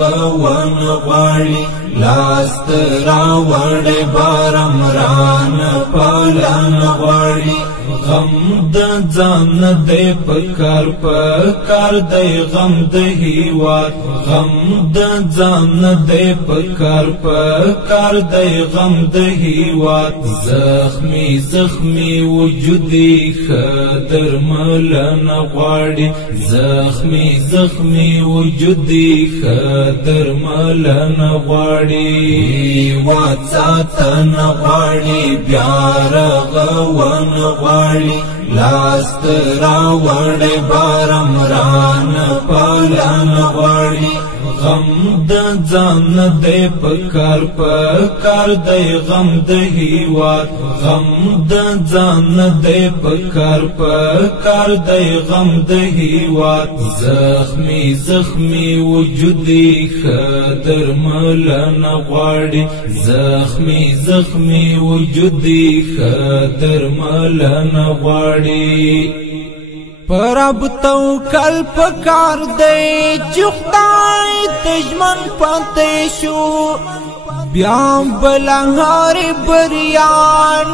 غون غواړي لاس راوړې بارم ران پالن غواړي غم د ځان دې پکار دی غم د هیواد غم د ځان دې پکار دی غم د هیواد زخمی وجودي خدر ملن غواړي زخمی وجودي خدر ملن غواړي واڅاتن غواړي بیا رغون غواړي لاس راوړې بارم ران پالن غواړي غم د ځان دې پکار دی غم د هیواد غم د ځان دې پکار دی غم د هیواد زخمی وجودي خدر ملن غواړي زخمی وجودي خدر ملن غواړي پرب توکل پکار دی چې خدای دشمن پاتې شو بیا بلهار بریا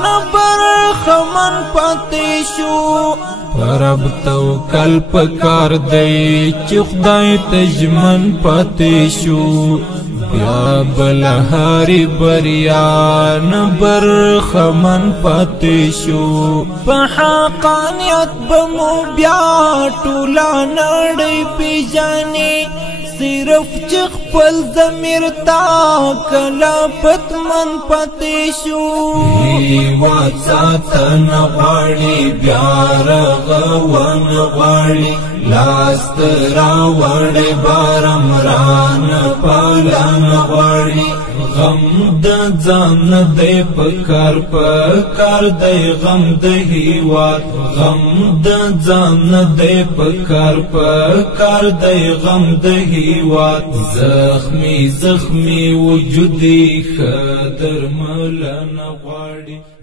نبر خمن پاتې شو پرب توکل پکار دی چې خدای دشمن پاتې شو بیا بلهاری بریا نبر خمن پاتې شو په حقانیت بمو بیا ټوله نړۍ پیژني صرف چې خپل ضمیر تا کله پتمن پاتې شو هیواد ساتن غواړي بیا رغون غواړي لاس راوړې بارم ران پالن غواړي غم د ځان دې پکار دی غم د هیواد غم د ځان دې پکار دی غم د هیواد زخمی وجودي خدر ملن غواړي